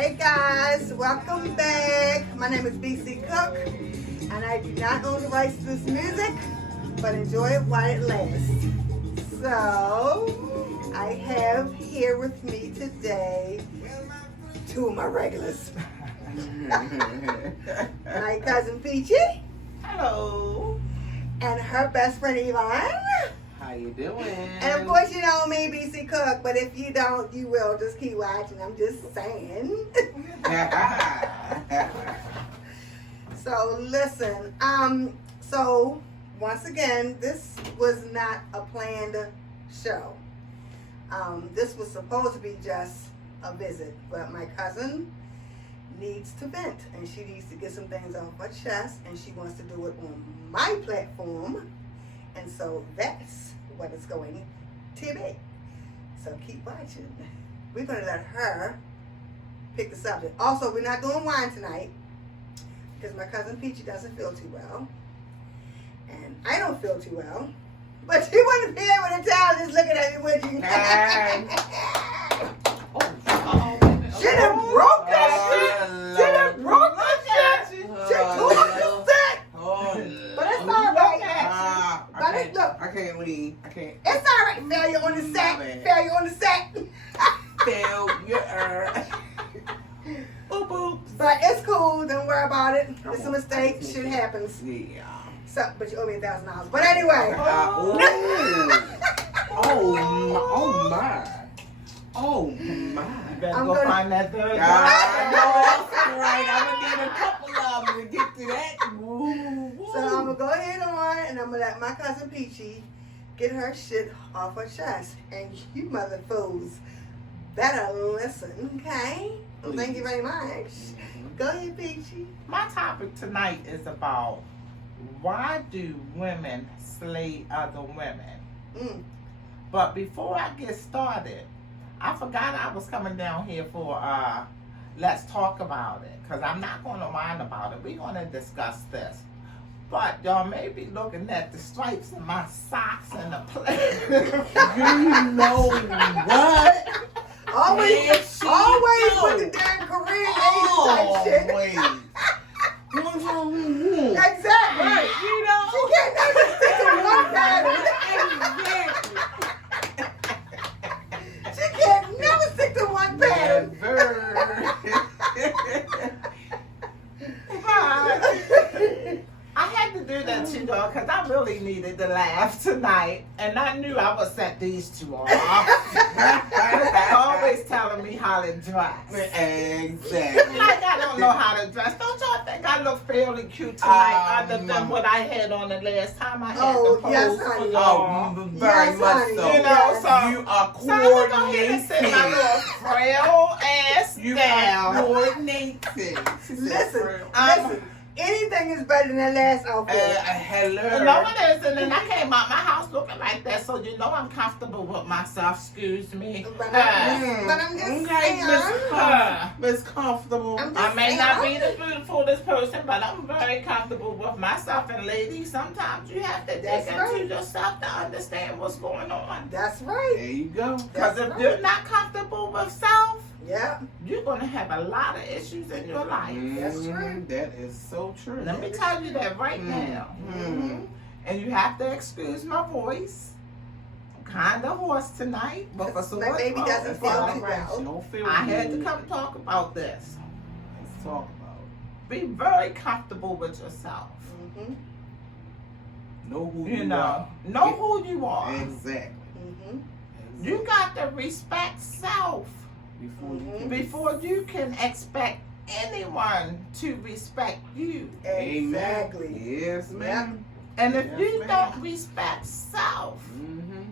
Hey guys, welcome back. My name is BC Cook, and I do not own the rights to this music, but enjoy it while it lasts. So, I have here with me today two of my regulars. My cousin Peachy. Hello. And her best friend Yvonne. How you doing? And of course, you know me, BC Cook, but if you don't, you will. Just keep watching. I'm just saying. So listen. So once again, this was not a planned show. This was supposed to be just a visit, but my cousin needs to vent, and she needs to get some things off her chest, and she wants to do it on my platform, and so that's what it's going to be. So keep watching. We're going to let her pick the subject. Also, we're not doing wine tonight because my cousin Peachy doesn't feel too well, and I don't feel too well, but she wouldn't be able to tell just looking at me with you. She done broke that shit. She done broke that shit. She tore the set. But it's all right. But it's, look, I can't leave. I can't. it's all right. Failure on the set. Failure on the set. Failure. Boop boop. But it's cool. Don't worry about it. It's a mistake. Shit happens. Yeah. So, but you owe me $1,000. But anyway. Oh my. Oh my. Better I'm go gonna- find that third guy. I know that's right. I'm gonna need a couple of them to get to that. So I'm gonna go ahead on, and I'm gonna let my cousin Peachy get her shit off her chest, and you mother fools better listen, okay? Well, thank you very much. Go ahead, Peachy. My topic tonight is about why do women slay other women? Mm. But before I get started, I forgot I was coming down here for let's talk about it, because I'm not going to whine about it. We're going to discuss this. But y'all may be looking at the stripes in my socks and the plate. You know what? Always no. with the damn Korean Asian type shit. Wait. Exactly. Right, you know. She can't never stick to one pattern. She can't never stick to one pattern. I had to do that, you know, because I really needed to laugh tonight, and I knew I would set these two off. They're always telling me how to dress. Exactly. Like I don't know how to dress. Don't y'all think I look fairly cute tonight, other than what I had on the last time I had Oh, the pose yes, for honey. y'all? Very Yes, much honey. so. You know, so You are so I'm gonna go ahead and sit my coordinated. little frail ass You down. are coordinated. Listen. Anything is better than that last outfit. Hello. No, it isn't, and I came out my house looking like that, so you know I'm comfortable with myself. Excuse me. But I'm just Okay, saying. Miss Comfortable. I'm I may saying, not be the beautifulest person, but I'm very comfortable with myself. And ladies, sometimes you have to dig That's into right. yourself to understand what's going on. That's right. There you go. Because if That's you're right. not comfortable with self, Yeah. you're going to have a lot of issues in your life. That's true. That is so true. Let me tell you that right now. Mm. And you have to excuse my voice. I'm kind of hoarse tonight, but for so My much baby more, doesn't it's feel all too right. well. She don't feel I had to good. come talk about this. Let's talk about it. Be very comfortable with yourself. Mm-hmm. Know who You you know, are. know who you are. Exactly. Mm-hmm. You got to respect self Before you Mhm. can before you can expect anyone to respect you. Exactly. Amen. Yes, ma'am. And if Yes, you ma'am. don't respect self, Mm-hmm.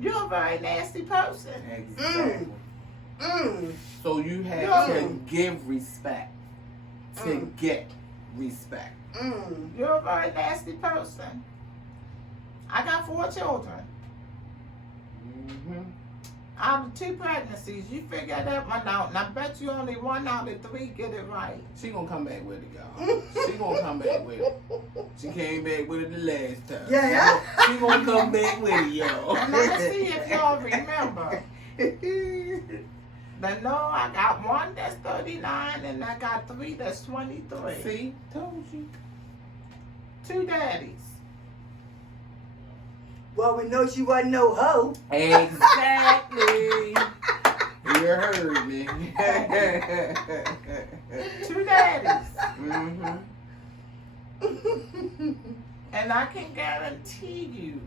you're a very nasty person. Exactly. Mm. So you have to Mm. give respect to Mm. get respect. Mm. You're a very nasty person. I got 4 children. Mm-hmm. Out of 2 pregnancies, you figure that one out, and I bet you only 1 out of 3 get it right. She gonna come back with it, y'all. She gonna come back with it. She came back with it the last time. Yeah. She gonna come back with it, y'all. And let's see if y'all remember. Then no, I got one that's 39 and I got 3 that's 23. See, told you. 2 daddies. Well, we know she wasn't no hoe. Exactly. You heard me. 2 daddies. Mm-hmm. And I can guarantee you,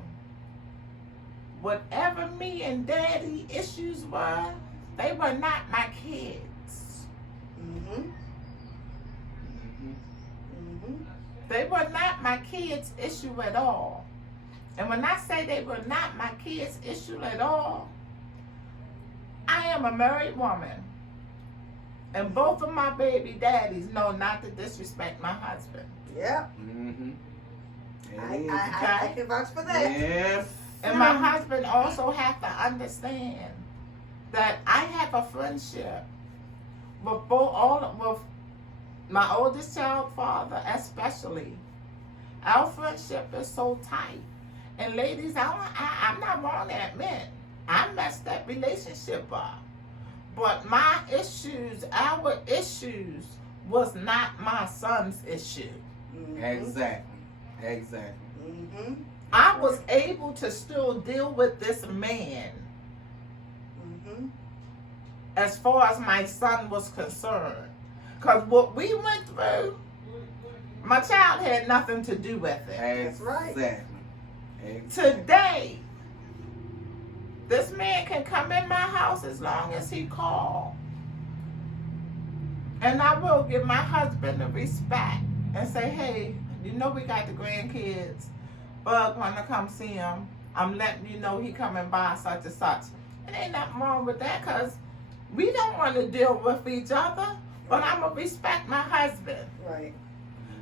whatever me and daddy issues were, they were not my kids. Mm-hmm. Mm-hmm. They were not my kids' issue at all. And when I say they were not my kids' issue at all, I am a married woman. And both of my baby daddies know not to disrespect my husband. Yep. Mm-hmm. I can vouch for that. Yes. And my husband also have to understand that I have a friendship with with my oldest child father especially. Our friendship is so tight. And ladies, I'm not wrong to admit, I messed that relationship up. But my issues, our issues, was not my son's issue. Mm-hmm. Exactly. Exactly. Mm-hmm. I was able to still deal with this man Mm-hmm. as far as my son was concerned. Because what we went through, my child had nothing to do with it. That's right. Exactly. Today, this man can come in my house as long as he calls. And I will give my husband the respect and say, hey, you know we got the grandkids. Bug want to come see him. I'm letting you know he coming by such and such. And ain't nothing wrong with that because we don't want to deal with each other. But I'm going to respect my husband. Right.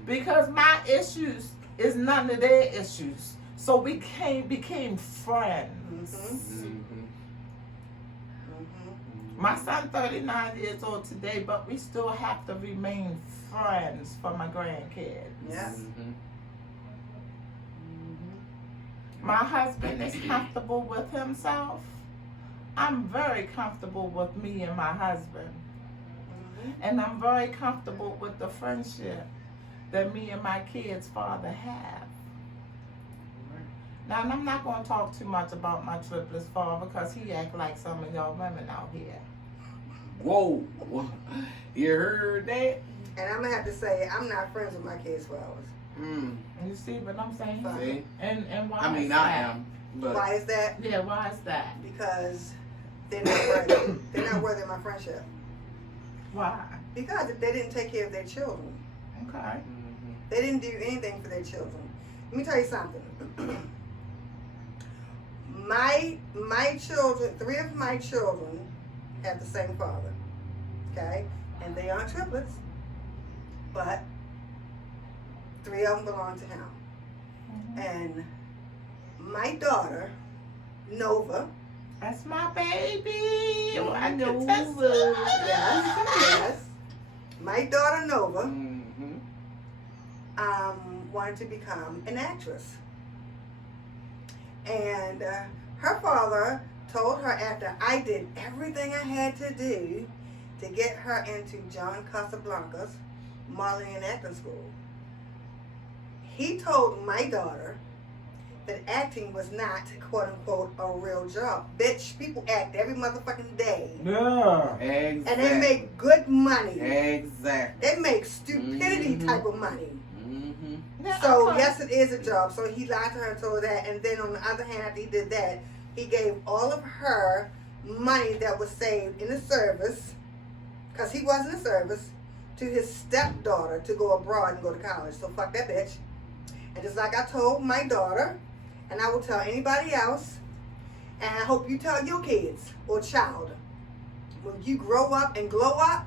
Because my issues is none of their issues. So we became friends. Mm-hmm. Mm-hmm. Mm-hmm. My son 39 years old today, but we still have to remain friends for my grandkids. Yes. Mm-hmm. My husband is comfortable with himself. I'm very comfortable with me and my husband. Mm-hmm. And I'm very comfortable with the friendship that me and my kids' father have. Now, and I'm not going to talk too much about my triplets father because he act like some of y'all women out here. Whoa. You heard that? And I'm gonna have to say I'm not friends with my kids' fathers. Mm. You see what I'm saying? See? And why I is mean, that? I am. But Why is that? Yeah, why is that? Because they're not worthy. They're not worthy of my friendship. Why? Because they didn't take care of their children. Okay. Mhm. They didn't do anything for their children. Let me tell you something. My children, 3 of my children have the same father. Okay? And they aren't triplets. But 3 of them belong to him. And my daughter, Nova, That's my baby. I Nova, can testify. yes. My daughter Nova Mhm. wanted to become an actress. And her father told her after I did everything I had to do to get her into John Casablanca's modeling and acting school, he told my daughter that acting was not, quote unquote, a real job. Bitch, people act every motherfucking day. Yeah. Exactly. And they make good money. Exactly. They make stupidity Mhm. type of money. Mm-hmm. So yes, it is a job. So he lied to her and told her that. And then on the other hand, after he did that, he gave all of her money that was saved in the service, because he was in the service, to his stepdaughter to go abroad and go to college. So fuck that bitch. And just like I told my daughter, and I will tell anybody else, and I hope you tell your kids or child, when you grow up and glow up,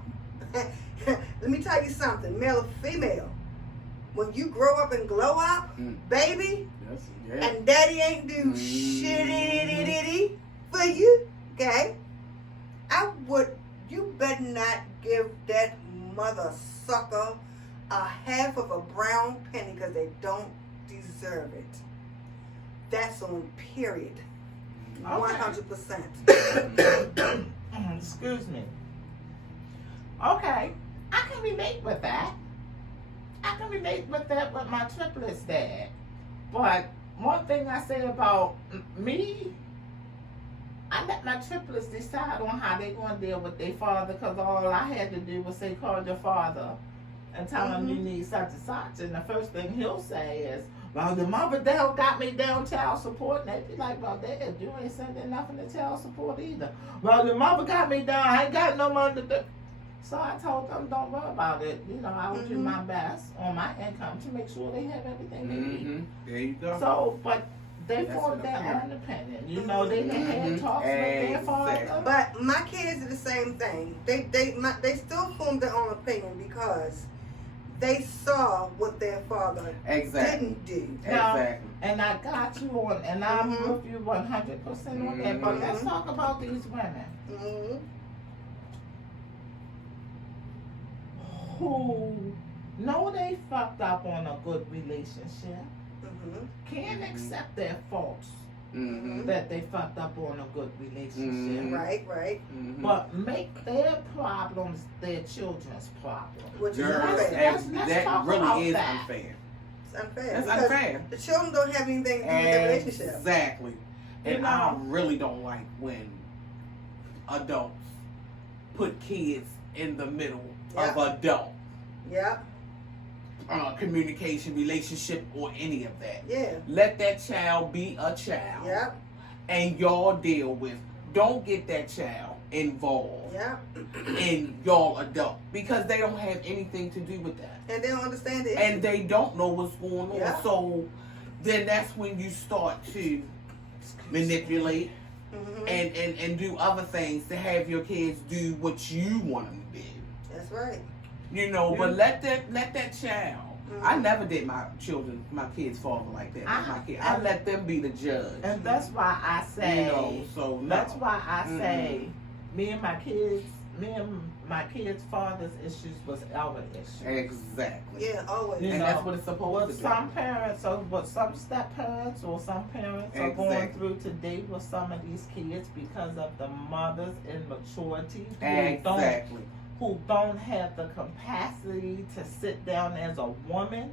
let me tell you something, male or female, when you grow up and glow up, baby, Yes. Yeah. and daddy ain't do shit for you, okay? You better not give that mother sucker a half of a brown penny because they don't deserve it. That's on period. Okay. 100%. Excuse me. relate with that. I can relate with that with my triplets dad. But one thing I say about me, I let my triplets decide on how they going to deal with their father, because all I had to do was say, call your father and tell him you need such and such. And the first thing he'll say is, well, the mother down got me down child support. And they be like, well, Dad, you ain't sending nothing to child support either. Well, the mother got me down. I ain't got no money to do. So I told them, don't worry about it. You know, I will do my best on my income to make sure they have everything they need. There you go. So, but they That's formed what their I'm own opinion. You know, they had talks with their father. But my kids are the same thing. They still formed their own opinion because they saw what their father didn't do. Exactly. And I got you on, and I'm with you 100% on that. But let's talk about these women who know they fucked up on a good relationship, can't accept their faults that they fucked up on a good relationship. Right. But make their problems their children's problems. Which is Girl, unfair. let's that talk really about is that. unfair. It's unfair. That's because unfair. the children don't have anything to do with their relationship. Exactly. And You know. I really don't like when adults put kids in the middle of adult Yeah. Communication, relationship, or any of that. Yeah. Let that child be a child. Yeah. And y'all deal with. Don't get that child involved Yeah. in y'all adult, because they don't have anything to do with that. And they don't understand it. And they don't know what's going on. Yeah. So then that's when you start to manipulate and do other things to have your kids do what you want them to do. That's right. You know, but let that child. I never did my kids' father like that. I let them be the judge. And that's why I say, You know, so no. that's why I say, me and my kids' father's issues was our issues. Exactly. Yeah, always. You And know, that's what it's supposed to be. Some parents, or what some step parents, or some parents are going Exactly. through today with some of these kids because of the mother's immaturity, Exactly. who don't have the capacity to sit down as a woman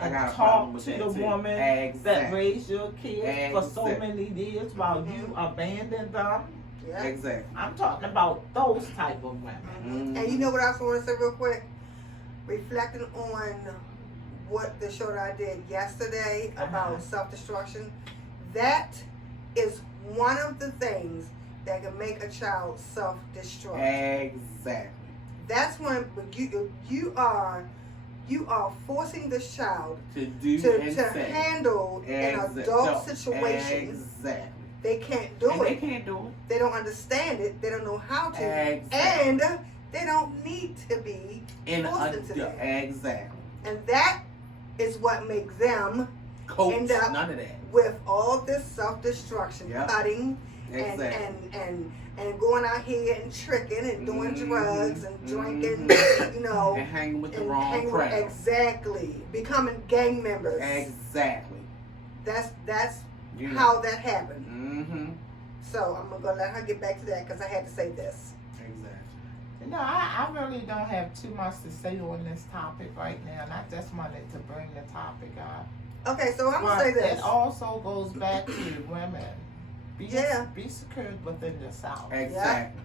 I got and a problem talk with to that the too. woman that Exactly. raised your kids for so Exactly. many years while you abandoned them. Yeah. Exactly. I'm talking about those type of women. And you know what I also want to say real quick? Reflecting on what the show that I did yesterday about self-destruction, that is one of the things that can make a child self-destruct. Exactly. That's when you are forcing this child To do to and say. handle an adult situation. Exactly. They can't do And they it. can't do it. They don't understand it. They don't know how to. Exactly. And they don't need to be In forced a, into that. exactly. And that is what makes them Coach, end up none of that. with all this self-destruction, Yep. cutting Exactly. and going out here and tricking and doing drugs and drinking, you know, And hanging with the and wrong hanging with- crowd. exactly, becoming gang members. Exactly. That's You know. how that happened. So I'm gonna let her get back to that because I had to say this. Exactly. No, I really don't have too much to say on this topic right now, and I just wanted to bring the topic up. Okay, so I'm But gonna say this. it also goes back to women. Yeah. Be secured within yourself. Exactly.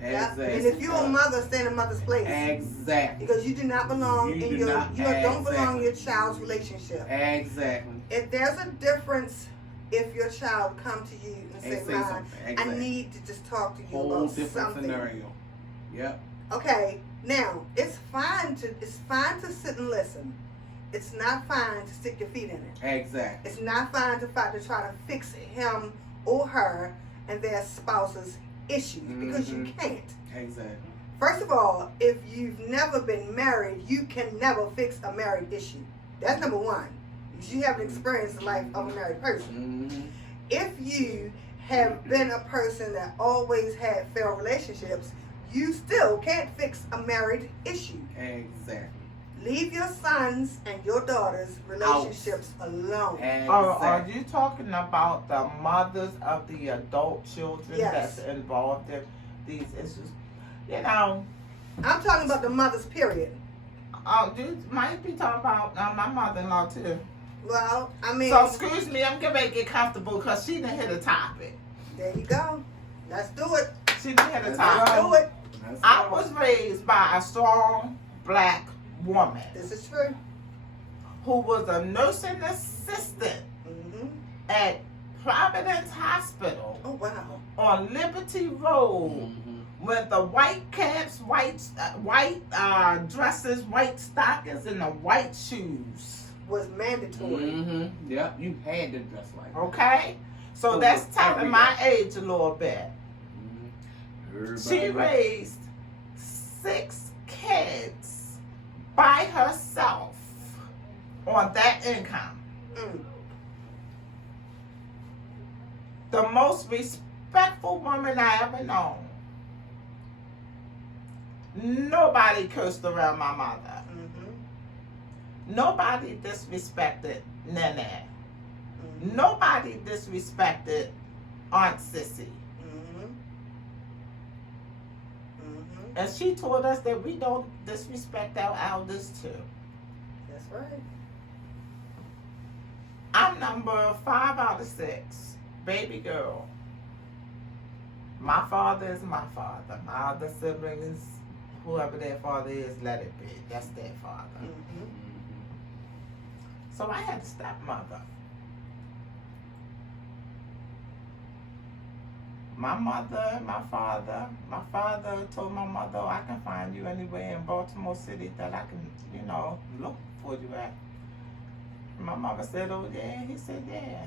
Yeah. Exactly. And if you're a mother, stay in a mother's place. Exactly. Because you do not belong You in do your not- you don't belong in your exactly. child's relationship. Exactly. If there's a difference if your child come to you and say, say "Mom, something. I Exactly. need to just talk to you Whole about different something." scenario. Yep. Okay, now it's fine to sit and listen. It's not fine to stick your feet in it. Exactly. It's not fine to try to fix him or her and their spouse's issues because you can't. Exactly. First of all, if you've never been married, you can never fix a married issue. That's number one. Because you haven't experienced the life of a married person. If you have been a person that always had failed relationships, you still can't fix a married issue. Exactly. Leave your sons and your daughters' relationships alone. Are you talking about the mothers of the adult children Yes. that's involved in these issues? You know, I'm talking about the mothers, period. Oh, you might be talking about my mother-in-law too. Well, I mean, So excuse me, I'm getting ready to get comfortable because she didn't hit the topic. there you go. Let's do it. She didn't hit the Let's topic. Do it. That's I all. was raised by a strong black woman This is true. who was a nursing assistant Mm-hmm. at Providence Hospital Oh, wow. on Liberty Road Mhm. with the white caps, white dresses, white stockings, and the white shoes. Was mandatory. Mhm. Yep. You had to dress like that. Okay? So Oh, that's telling every my age a little bit. Mhm. She Everybody- raised 6 kids by herself on that income. Mm. The most respectful woman I ever known. Nobody cursed around my mother. Mm-hmm. Nobody disrespected Nene. Mm-hmm. Nobody disrespected Aunt Sissy. Mm-hmm. Mm-hmm. And she told us that we don't disrespect our elders too. That's right. I'm number 5 out of 6. Baby girl. My father is my father. My other siblings, whoever their father is, let it be. That's their father. Mm-hmm. So I had a stepmother. My mother, my father told my mother, "Oh, I can find you anywhere in Baltimore City that I can, look for you at." My mother said, "Oh, yeah." He said, "Yeah."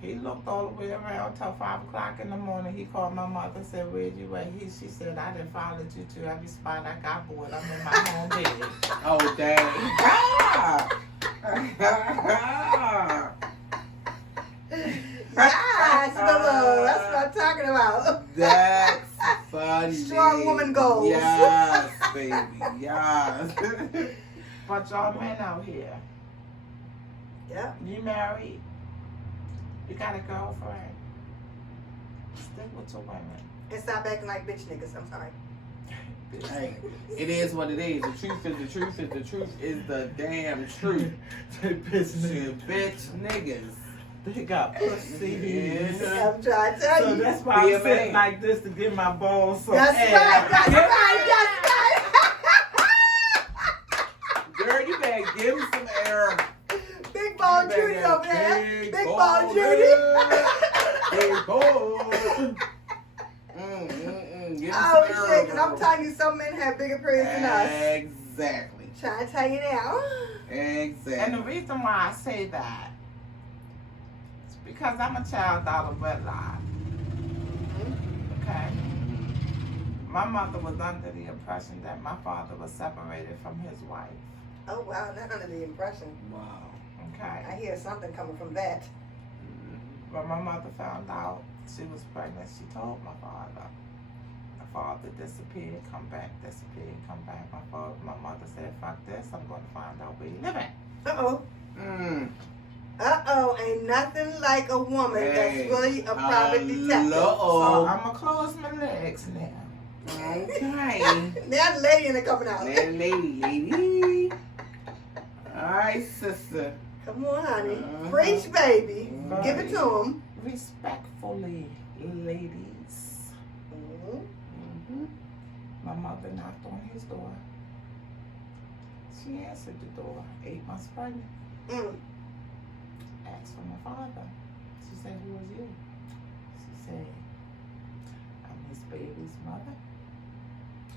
He looked all the way around till 5 o'clock in the morning. He called my mother and said, "Where you at?" She said, "I done followed you to every spot I got bored. I'm in my home bed." Oh, dang. Yes, Lolo. That's what I'm talking about. That's funny. Strong woman goals. Yes, baby. Yes. But y'all men out here, Yeah. you married, you got a girlfriend, stick with your women. And stop acting like bitch niggas. I'm sorry. Hey, it is what it is. The truth is the truth is the truth is the damn truth. Bitch niggas. They got pussy. Yeah. I'm trying to tell So you. that's why Be a I'm sitting man. like this to get my balls some That's air. right. That's right. That's Girl, you better give me some air. right. Big ball You better Judy over there. big Big ball ball Judy. Big ball. Give me Oh some shit! air, Because I'm girl. telling you, some men have bigger prayers than us. Exactly. Trying to tell you now. Exactly. And the reason why I say that is because I'm a child out of wedlock. Okay? My mother was under the impression that my father was separated from his wife. Oh wow, not under the impression. Wow. Okay? I hear something coming from that. When my mother found out she was pregnant, she told my father. My father disappeared, come back, disappeared, come back. My mother said, "Fuck this, I'm going to find out where you live at." Uh-oh. Mm. Uh-oh, ain't nothing like a woman Hey, that's really a private detective. So hello. I'm going to close my legs now. Okay. Now the lady in it coming out. That lady. Alright, sister. Come on, honey. Uh-huh. Preach, baby. Right. Give it to him. Respectfully, ladies. My mother knocked on his door. She answered the door, 8 months pregnant. Mm. Asked for my father. She said, "Who is you?" She said, "I'm his baby's mother,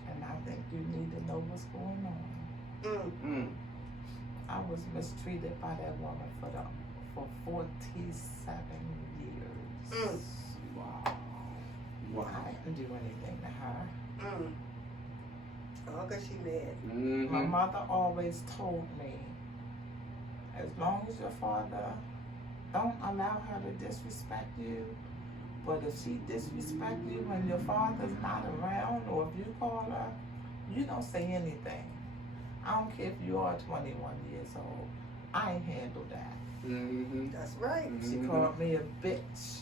and I think you need to know what's going on." Mm. I was mistreated by that woman for 47 years. Mm. Wow. I didn't do anything to her. Mm. Oh, cause she mad. My Mm-hmm. mother always told me, as long as your father don't allow her to disrespect you, but if she disrespect you when your father's not around, or if you call her, you don't say anything. I don't care if you are 21 years old. I ain't handle that. Mm-hmm. That's right. She called me a bitch.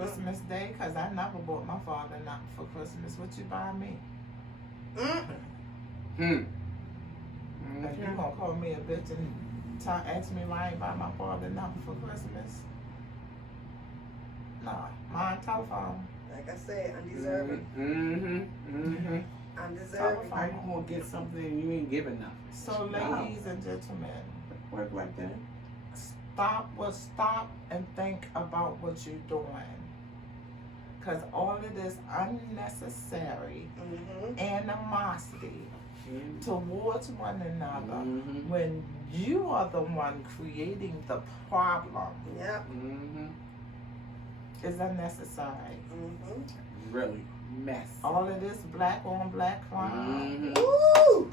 Christmas Day, because I never bought my father nothing for Christmas. What you buy me? Mm. And you gonna call me a bitch and ask me why I ain't buy my father nothing for Christmas? No, mine telephone. Like I said, undeserving. Undeserving. How you gonna get something and you ain't giving nothing? So, ladies and gentlemen, Work like that. stop and think about what you're doing. Because all of this unnecessary animosity towards one another when you are the one creating the problem Yep. is unnecessary. Really mess. All of this black on black crime Woo!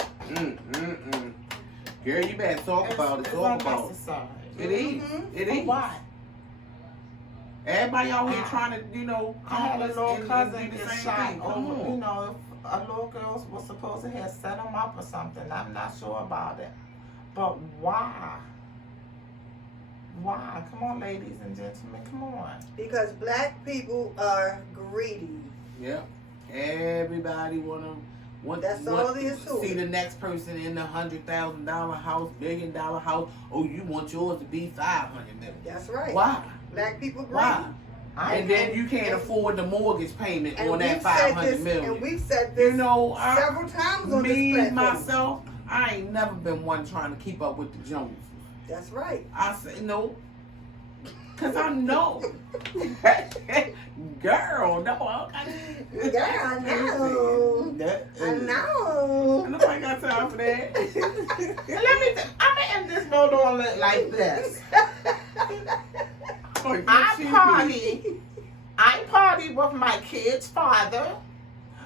Girl, you better talk about it. is Talk about unnecessary. it. It is. It For is. what? Everybody out here trying to, I had a little cousin do the get same shot thing. over, Come on. a little girl was supposed to have set him up or something. I'm not sure about it. But why? Why? Come on, ladies and gentlemen, come on. Because black people are greedy. Yeah. Everybody That's all there is to see it. the next person in the $100,000 house, $1 billion house. Oh, you want yours to be $500 million. That's right. Why? Black people greedy. Why? And then you can't and- afford the mortgage payment And on that we've said $500 this, million. and we've said this several times on me this platform. myself, I ain't never been one trying to keep up with the Joneses. That's right. I say no, cause I know, girl, no, I Yeah, I know. I know. Nobody got time for that. I'm gonna end this note on it like this. Oh, I party with my kid's father.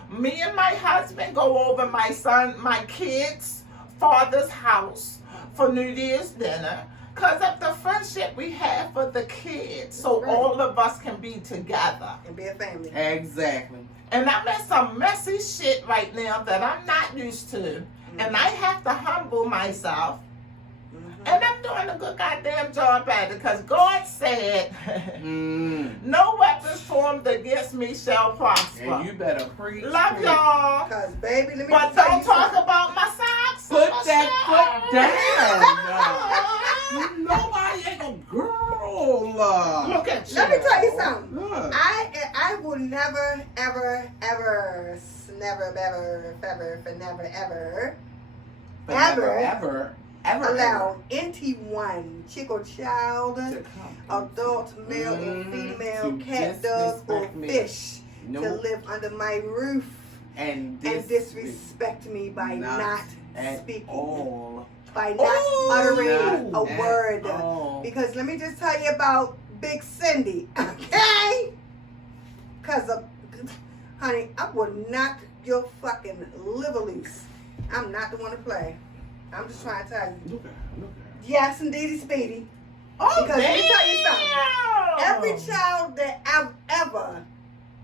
Me and my husband go over my kid's father's house for New Year's dinner because of the friendship we have for the kids, so Right. all of us can be together. And be a family. Exactly. And I'm in some messy shit right now that I'm not used to, and I have to humble myself. And I'm doing a good goddamn job at it because God said, no weapons formed against me shall prosper. And you better preach. Love preach. y'all. Because, baby, let me But tell don't you talk something. about my socks. Put My that shirt. foot down. Nobody ain't no girl. Look at you. Let me tell you something. Look. I will never, ever, ever, Ever allow NT1, chick or child, to come adult, male or female, to cat, dog, or disrespect me. fish to Nope. live under my roof and and disrespect me by not at speaking, all. by not uttering Not a at word. all. Because let me just tell you about Big Cindy, okay? Because, honey, I will knock your fucking liver loose. I'm not the one to play. I'm just trying to tell you. Look at her. Look at her. Yes, indeedy, Speedy. Oh, Because let me tell you something. damn. Every child that I've ever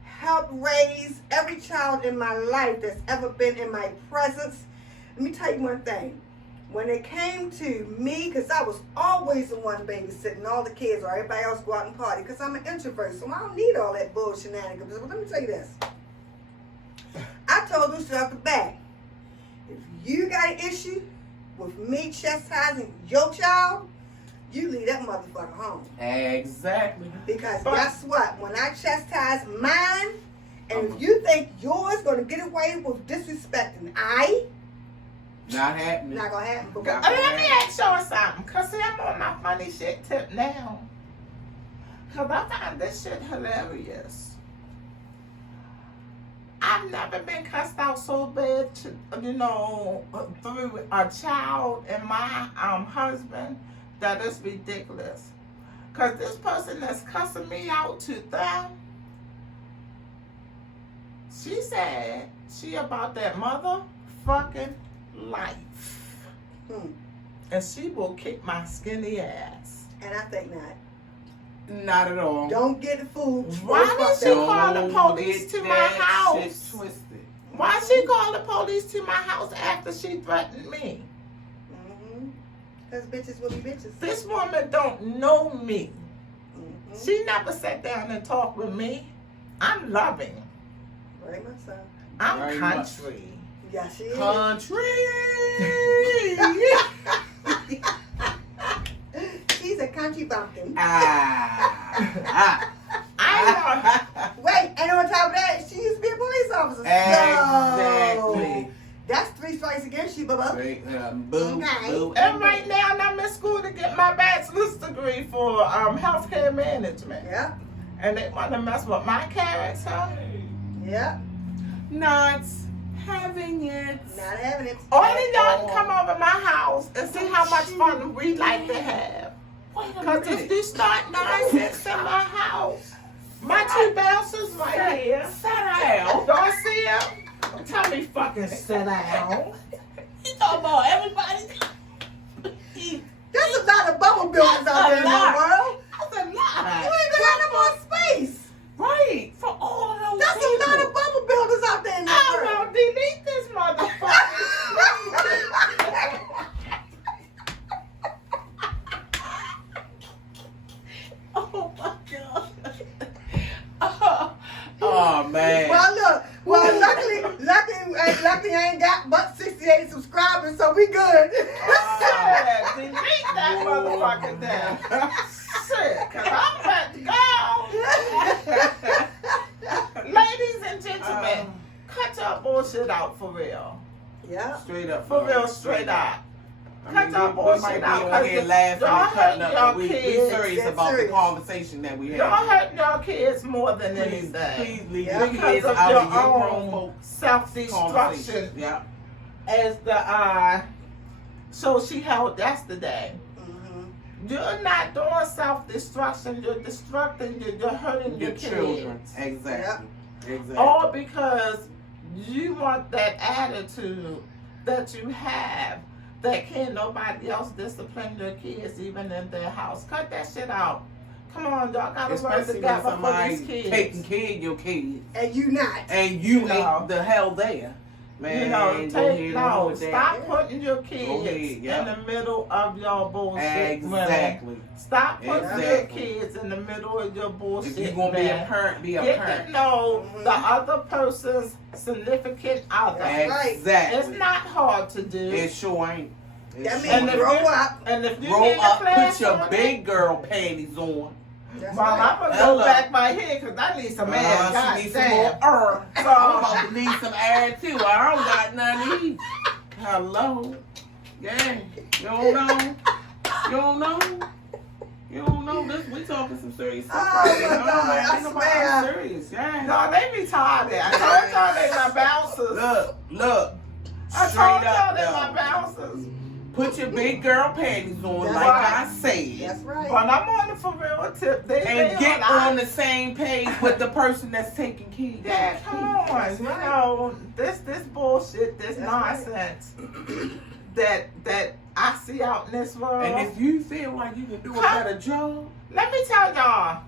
helped raise, every child in my life that's ever been in my presence, let me tell you one thing. When it came to me, because I was always the one babysitting all the kids or everybody else go out and party, because I'm an introvert, so I don't need all that bull shenanigans. But let me tell you this. I told them straight off the bat, if you got an issue with me chastising your child, you leave that motherfucker home. Exactly. Because guess what? When I chastise mine, and if you think yours gonna get away with disrespecting Not happening. not gonna happen. But Let me ask y'all something. Because see, I'm on my funny shit tip now. Because I find this shit hilarious. I've never been cussed out so bad, through a child and my husband, that it's ridiculous. Because this person that's cussing me out to them, she said she about that motherfucking life. And she will kick my skinny ass. and I think not. Not at all. Don't get fooled. Why did she call the police to my house? Shit twisted. Why she call the police to my house after she threatened me? Because bitches will be bitches. This woman don't know me. She never sat down and talked with me. I'm loving. Very much so. I'm Very much. country. Yeah, she is. Country. She's a country bumpkin. Ah. I Wait, and on top of that, she used to be a police officer. Exactly. So, that's 3 strikes against you, Bubba. Great, boo, Okay. boo, and right now I'm in school to get my bachelor's degree for healthcare management. Yep, And they want to mess with my character. yep. Not having it. Not having it. Only y'all can come over my house and see how much fun we like to have. Wait a Because if minute. you start nonsense in my house, my 2 bouncers right here. Sit down. Don't see them? Tell me fucking sit down. You talking about everybody? There's a lot of bubble buildings out there in the world. That's a You lot. ain't gonna have no more space. Right. For all of those There's a lot of bubble buildings out there in the I world. will delete this motherfucker. Oh my god. Oh man. Well, look. Well, luckily, I ain't got but 68 subscribers, so we good. Yeah, delete that motherfucker down. Shit, cause I'm about to go. Ladies and gentlemen, cut your bullshit out for real. Yeah. Straight up. For real, straight out. I Cut mean, your we bullshit might be out, on 'cause here y'all laughing and cutting hurt up, but your we kids. serious That's about serious. the conversation that we Y'all have. hurt your kids more than Please, anything. please leave Yeah. your Because kids of out your of your grown own folks' self-destruction. conversation. Yeah. As the so she held yesterday. Mm-hmm. You're not doing self-destruction. You're destructing. You're hurting Your your children. kids. Exactly. Exactly. All because you want that attitude that you have that can't nobody else discipline your kids even in their house. Cut that shit out. Come on, y'all gotta work Especially when together for somebody's these kids. taking care of your kids And you not. and you You know. ain't the hell there. Man, You know, go ahead take and no. do that. Stop putting your kids Go ahead, yeah. in the middle of your bullshit. Women. Exactly. Stop putting your Exactly. kids in the middle of your bullshit. If you're gonna be a man. parent, be a Get to parent. know Mhm. the other person's significant other. That's right. Exactly. It's not hard to do. It sure ain't. It That sure means And ain't. if grow you- up. And if you Roll need up, a class put your on big it, girl panties on. That's well, right. I'm gonna Hello. go back my head because I need some ass. She needs some more Goddamn. I'm about to need some air too. I don't got none either. Hello. Yeah. You don't know? You don't know? You don't know this? We talking some serious stuff. Oh, right my now. God, I Ain't nobody swear. serious. Yeah. No, they retarded. I told y'all they my bouncers. Look. I Straight told y'all up, they though. my bouncers. Put your big girl panties on, That's like right. I said. That's right. But I'm on the for real tip. And get on the same page with the person that's taking care of Yeah, your come kids. on. That's You right. know, this bullshit, this That's right. nonsense that I see out in this world. And if you feel like you can do a better job, Let me tell y'all.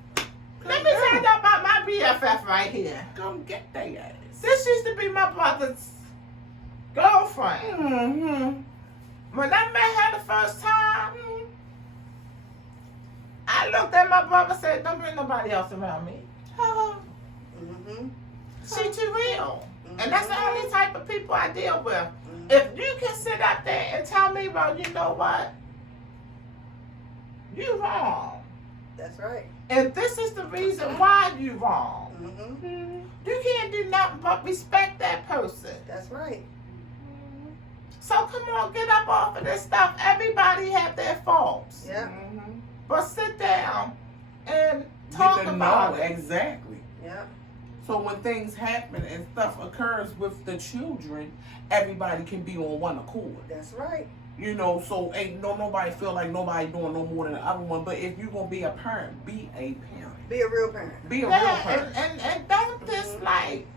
Let me tell y'all about my BFF right here. come get their ass. This used to be my brother's girlfriend. Mm-hmm. When I met her the first time, I looked at my brother and said, don't bring nobody else around me. Mm-hmm. She too real. And that's the only type of people I deal with. Mhm. If you can sit up there and tell me, well, you know what? You wrong. That's right. And this is the reason why you wrong. Mm-hmm. You can't do nothing but respect that person. That's right. So come on, get up off of this stuff. Everybody have their faults. Yeah. Mm-hmm. But sit down and talk about it. Exactly. Yeah. So when things happen and stuff occurs with the children, everybody can be on one accord. That's right. You know, so ain't nobody feel like nobody doing no more than the other one. But if you're gonna be a parent, be a parent. Be a real parent. Be a real Yeah, parent. and don't dislike.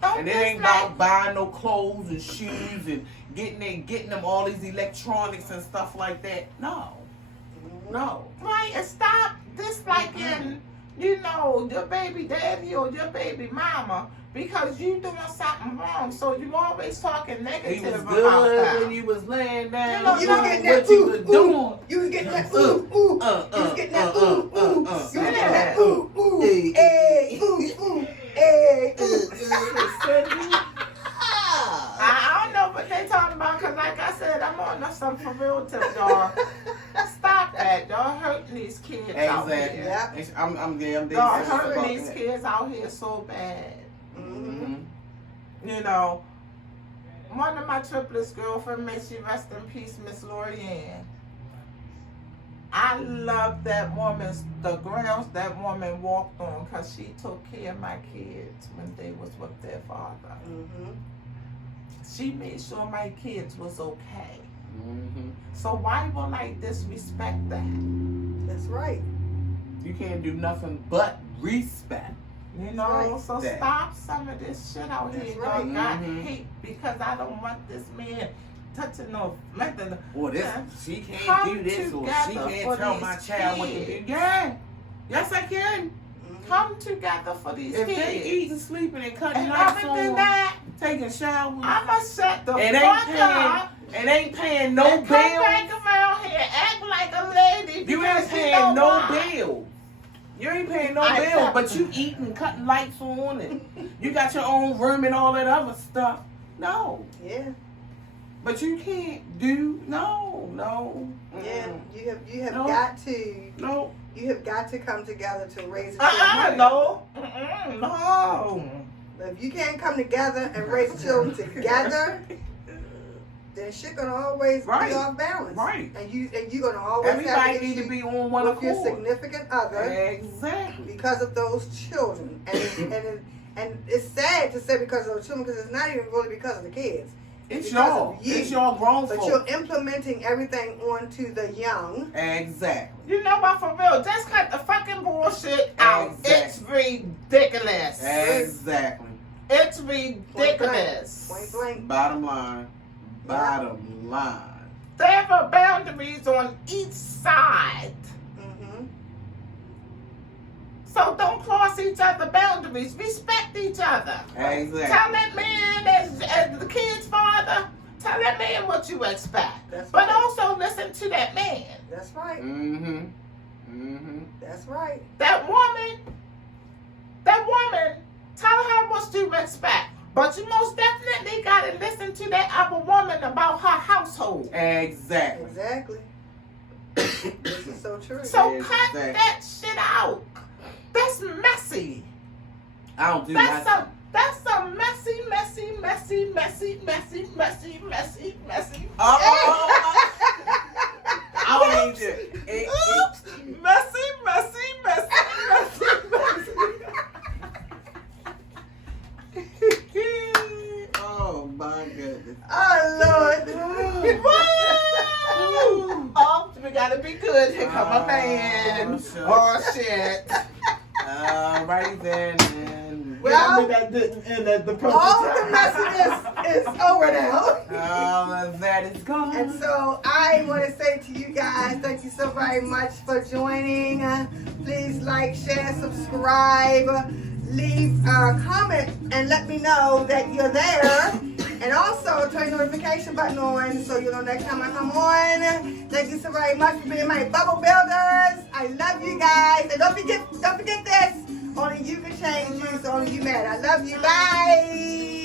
Don't And it ain't dislike. about buying no clothes and shoes and getting them all these electronics and stuff like that. No. No. Right, and stop disliking, you know, your baby daddy or your baby mama because you doing something wrong. So you always talking He negative was about good that. when you was laying down. You know, You know was getting that what you ooh, was ooh. doing. You was getting that ooh, ooh. You was getting that ooh, ooh. You was getting that ooh, ooh. Hey, Hey, ooh, ooh. Hey, ooh. I don't know what they talking about, because like I said, I'm on some for real tip, y'all. Stop that. Y'all hurting these kids out Exactly. here. Yeah. I'm dead Y'all serious hurting about these that. kids out here so bad. Mm-hmm. You know, one of my triplets girlfriend, may she rest in peace, Miss Lori Ann. I love that woman's, the grounds that woman walked on, because she took care of my kids when they was with their father. Mm-hmm. She made sure my kids was okay. Mm-hmm. So why will I disrespect that? That's right. You can't do nothing but respect. You know, right. so That. stop some of this shit out That's here. right. Y'all got Mhm. hate because I don't want this man touching no nothing. Or this, Yeah. she can't Come do this, or she together can't for tell these my child what to do. kids. Yeah, yes I can. Mm-hmm. Come together for these If kids. they eating, sleeping, and cutting And lights other than on, that, taking showers, I'ma shut the It fuck ain't up. it ain't paying no and come bills. back around here, act like a lady. You because ain't you paying know no why. bills. You ain't paying no I bills, accept. but you eating, cutting lights on, and you got your own room and all that other stuff. No, Yeah. but you can't do no. Yeah. Mm-mm. You have No. got to. No. You have got to come together to raise children. No. No. If you can't come together and raise children together, then shit gonna always Right. be off balance. Right. And you're gonna always Everybody have an need to issue be on one with your accord. significant other Exactly. because of those children. And it's sad to say because of the children, because it's not even really because of the kids. It's because y'all. of you. It's y'all grown But folks. you're implementing everything onto the young. Exactly. You know what, for real, just cut the fucking bullshit out. It's ridiculous. Exactly. It's ridiculous. Point blank. Bottom line. Bottom line. There are boundaries on each side. Mm-hmm. So don't cross each other's boundaries. Respect each other. Exactly. Tell that man, as the kid's father, tell that man what you expect. That's But right. also listen to that man. That's right. Mm-hmm. Mm-hmm. That's right. That woman, tell her what you expect. But you most definitely gotta listen to that other woman about her household. Exactly. Exactly. This is so true. So cut Exactly. that shit out. That's messy. I don't do That's that. a messy. Oh, I don't need to. Oops. Messy. Oh my goodness. Oh Lord. Woo! Oh, we gotta be good. Here come a man. shucks. Oh shit. Alrighty then. Well, that didn't end at the perfect all the time. messiness is over now. All of that is gone. And so I want to say to you guys, thank you so very much for joining. Please like, share, subscribe, leave a comment, and let me know that you're there. And also turn your notification button on so you'll know next time I come on. Thank you so very much for being my bubble builders. I love you guys. And don't forget this. Only you can change you, so only you matter. I love you. Bye.